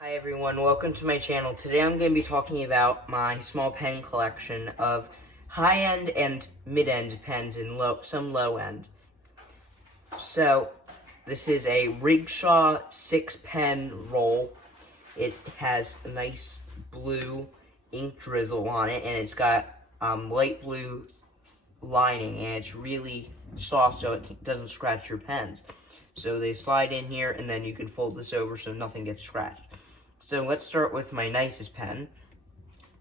Hi everyone, welcome to my channel. Today I'm going to be talking about my small pen collection of high-end and mid-end pens and some low-end. So, this is a Rigshaw 6-pen roll. It has a nice blue ink drizzle on it, and it's got light blue lining, and it's really soft so it doesn't scratch your pens. So they slide in here, and then you can fold this over so nothing gets scratched. So let's start with my nicest pen.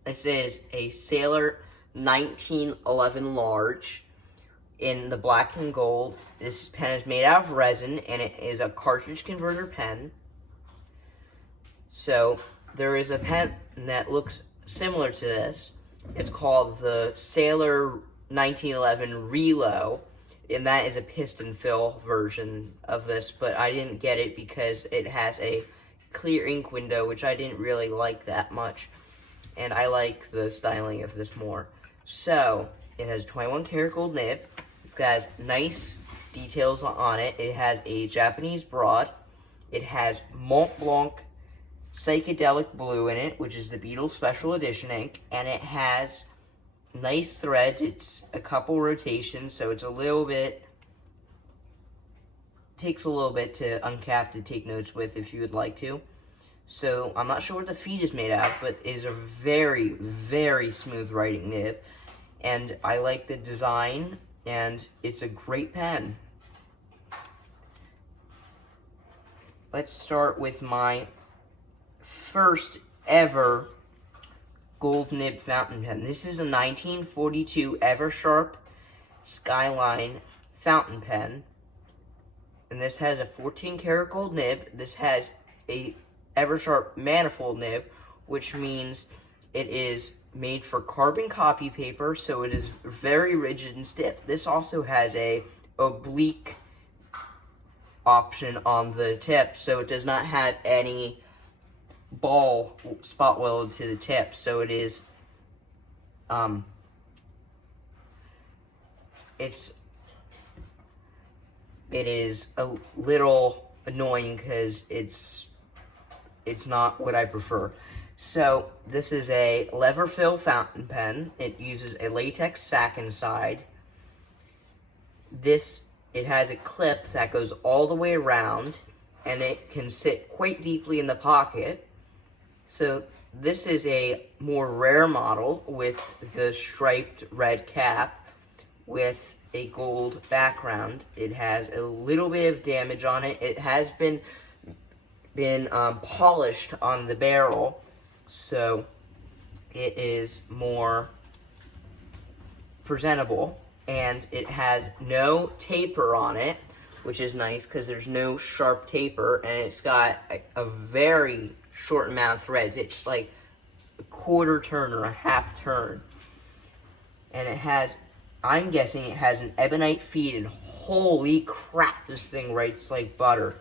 This is a Sailor 1911 Large in the black and gold. This pen is made out of resin, and it is a cartridge converter pen. So there is a pen that looks similar to this. It's called the Sailor 1911 Relo, and that is a piston fill version of this, but I didn't get it because it has a clear ink window, which I didn't really like that much, and I like the styling of this more. So, it has 21 karat gold nib. It's got nice details on it. It has a Japanese broad. It has Mont Blanc Psychedelic Blue in it, which is the Beatles Special Edition ink, and it has nice threads. It's a couple rotations, so it's takes a little bit to uncap to take notes with if you would like to. So, I'm not sure what the feed is made out of, but it is a very, very smooth writing nib. And I like the design, and it's a great pen. Let's start with my first ever gold nib fountain pen. This is a 1942 Eversharp Skyline fountain pen. And this has a 14 karat gold nib. This has a Eversharp manifold nib, which means it is made for carbon copy paper, so it is very rigid and stiff. This also has a oblique option on the tip, so it does not have any ball spot welded to the tip, so it is it is a little annoying because it's not what I prefer. So this is a lever fill fountain pen. It uses a latex sack inside. It has a clip that goes all the way around, and it can sit quite deeply in the pocket. So this is a more rare model with the striped red cap with a gold background. It has a little bit of damage on it. It has been polished on the barrel, so it is more presentable, and it has no taper on it, which is nice because there's no sharp taper, and it's got a very short amount of threads. It's like a quarter turn or a half turn, and it has, I'm guessing it has an ebonite feed, and holy crap, this thing writes like butter.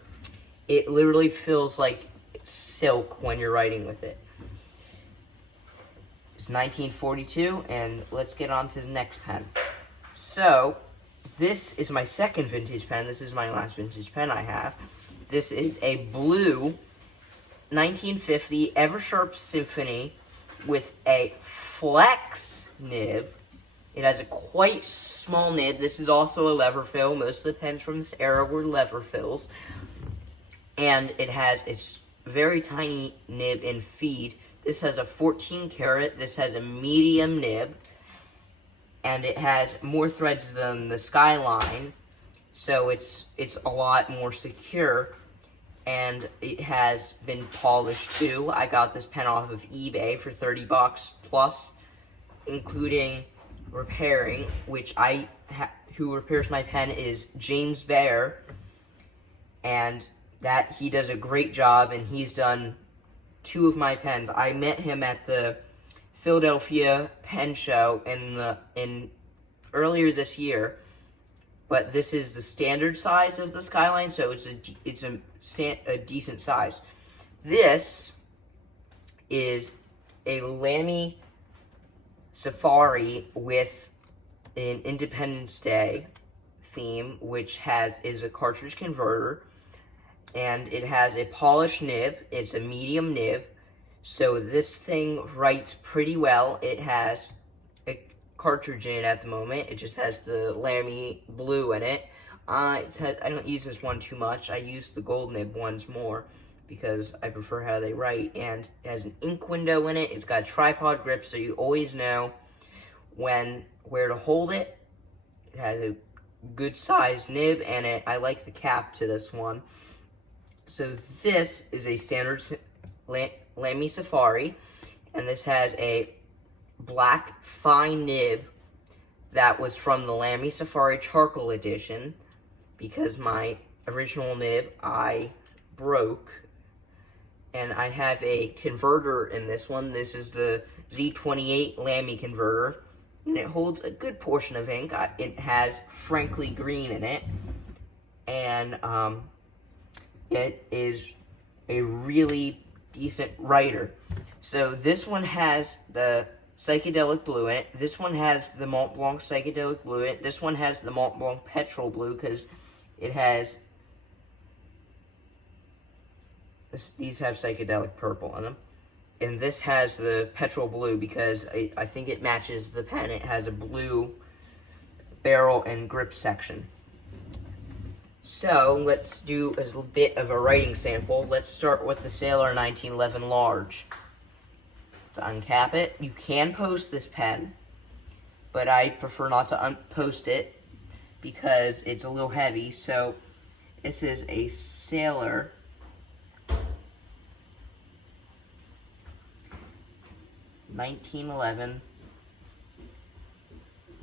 It literally feels like silk when you're writing with it. It's 1942, and let's get on to the next pen. So, this is my second vintage pen. This is my last vintage pen I have. This is a blue 1950 Eversharp Symphony with a flex nib. It has a quite small nib. This is also a lever fill. Most of the pens from this era were lever fills. And it has a very tiny nib and feed. This has a 14 karat. This has a medium nib. And it has more threads than the Skyline. So it's a lot more secure. And it has been polished too. I got this pen off of eBay for $30 plus, including repairing, which who repairs my pen is James Baer, and that he does a great job, and he's done 2 of my pens. I met him at the Philadelphia Pen Show in earlier this year, but this is the standard size of the Skyline, so it's a decent size. This is a Lamy Safari with an Independence Day theme, which is a cartridge converter, and it has a polished nib. It's a medium nib, so this thing writes pretty well. It has a cartridge in it at the moment. It just has the Lamy blue in it. I don't use this one too much. I use the gold nib ones more because I prefer how they write, and it has an ink window in it. It's got a tripod grip, so you always know where to hold it. It has a good sized nib, and I like the cap to this one. So this is a standard Lamy Safari, and this has a black fine nib that was from the Lamy Safari Charcoal Edition, because my original nib I broke, and I have a converter in this one. This is the Z28 Lamy converter, and it holds a good portion of ink. It has Frankly Green in it, and it is a really decent writer. So this one has the psychedelic blue in it. This one has the Mont Blanc psychedelic blue in it. This one has the Mont Blanc petrol blue because it has, these have psychedelic purple in them. And this has the petrol blue because I think it matches the pen. It has a blue barrel and grip section. So let's do a little bit of a writing sample. Let's start with the Sailor 1911 Large. To uncap it, you can post this pen, but I prefer not to post it because it's a little heavy. So this is a Sailor 1911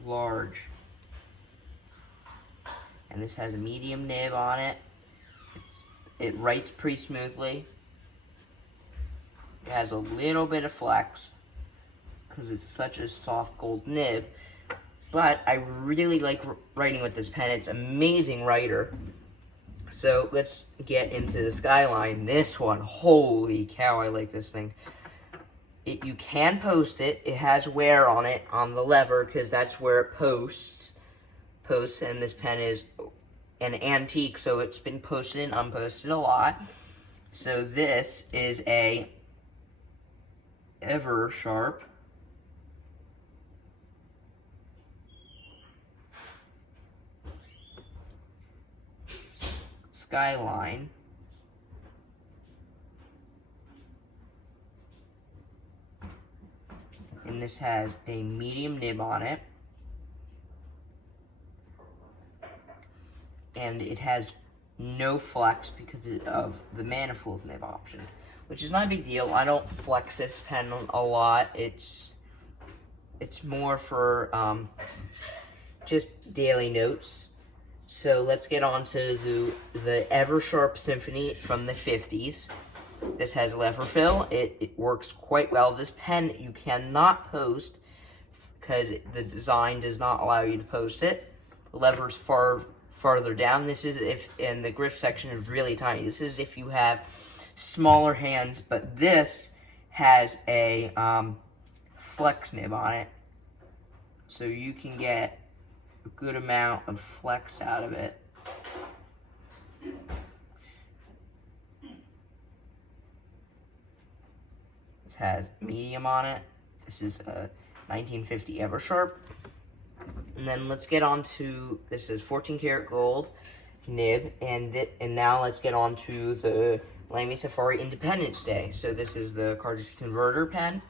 Large, and this has a medium nib on it. It writes pretty smoothly. It has a little bit of flex because it's such a soft gold nib, but I really like writing with this pen. It's an amazing writer. So let's get into the Skyline. This one, holy cow, I like this thing. You can post it. It has wear on it, on the lever, because that's where it posts, and this pen is an antique, so it's been posted and unposted a lot. So this is a Ever Sharp Skyline. And this has a medium nib on it. And it has no flex because of the manifold nib option, which is not a big deal. I don't flex this pen a lot. It's more for just daily notes. So let's get on to the Eversharp Symphony from the 50s. This has lever fill. It works quite well. This pen you cannot post because the design does not allow you to post it. The lever's farther down. This is and the grip section is really tiny. This is if you have smaller hands, but this has a flex nib on it, so you can get a good amount of flex out of it. This has medium on it. This is a 1950 Eversharp. And then let's get on to, this is 14 karat gold nib, and now let's get on to the Lamy Safari Independence Day. So this is the cartridge converter pen,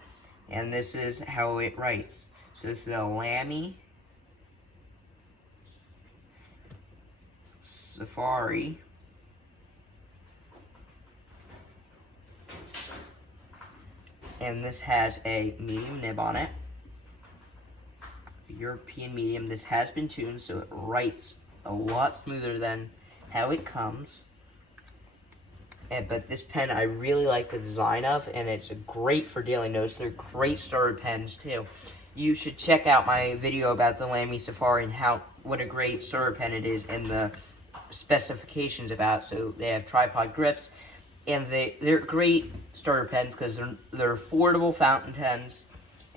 and this is how it writes. So this is a Lamy Safari and this has a medium nib on it, European medium. This has been tuned, so it writes a lot smoother than how it comes. But this pen I really like the design of, and it's great for daily notes. They're great starter pens too. You should check out my video about the Lamy Safari and what a great starter pen it is, and the specifications about. So they have tripod grips, and they're great starter pens because they're affordable fountain pens,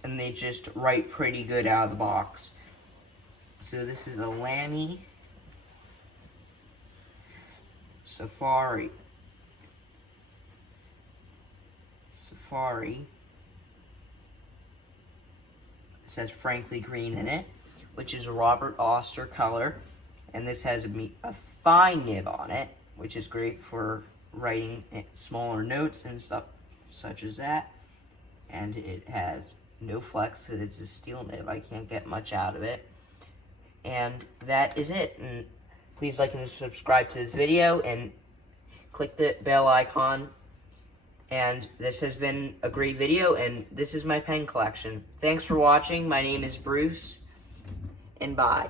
and they just write pretty good out of the box. So this is a Lamy Safari. Safari. It says Frankly Green in it, which is a Robert Oster color. And this has a fine nib on it, which is great for writing smaller notes and stuff such as that. And it has no flex, so it's a steel nib. I can't get much out of it. And that is it. And please like and subscribe to this video and click the bell icon. And this has been a great video, and this is my pen collection. Thanks for watching. My name is Bruce, and bye.